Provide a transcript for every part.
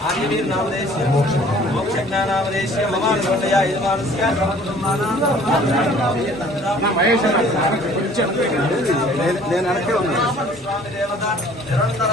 మహాజనాధిపతయే నమః మోక్షజ్ఞానామదేశ్య మమానుకుండయా యజమానస్య నేను వెనకే ఉన్నా స్వామి దేవత నిరంతర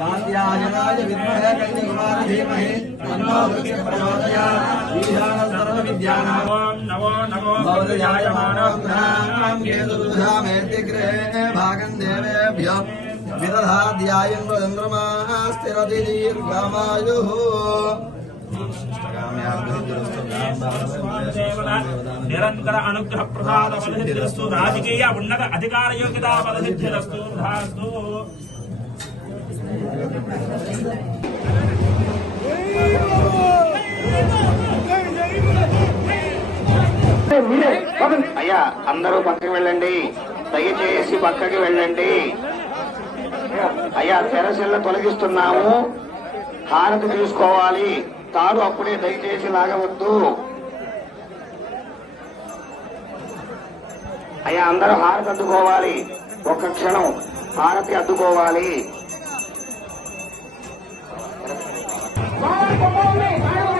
కాంత్యాయనాయ విద్మహే కైకుమార ధీమహి తన్నో ప్రచోదయాత్ ఈశాన సర్వ విద్యానాం నమో నమో భవదయాయమానగ్రహామేతిగ్రే భాగం దేవేభ్యో విదధాధ్యాయం చంద్రమాస్తిరతి దీర్ఘమాయు నిరంతర అనుగ్రహ ప్రసాద బలసిద్ధిరస్తు రాజకీయ ఉన్నత అధికార యోగ్యత బలసిద్ధిరస్తు అయ్యా అందరూ పక్కకి వెళ్ళండి. దయచేసి పక్కకి వెళ్ళండి. అయ్యా తెరసిల్ల తొలగిస్తున్నాము. హారతి తీసుకోవాలి. తాడు అప్పుడే దయచేసి లాగవద్దు. అయ్యా అందరూ హారతి అద్దుకోవాలి. ఒక్క క్షణం హారతి అద్దుకోవాలి. అయ్యా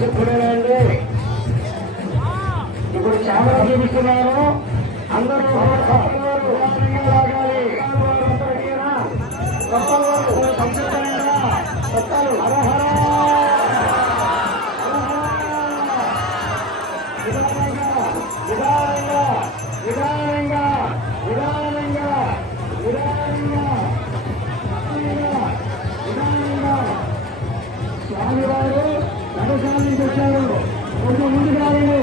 చెప్తున్నానండి ఇప్పుడు చాలా చూపిస్తున్నాను అందరూ లాగాలి అధికారులు వచ్చారు కొంచెం ముందుకు రావాలి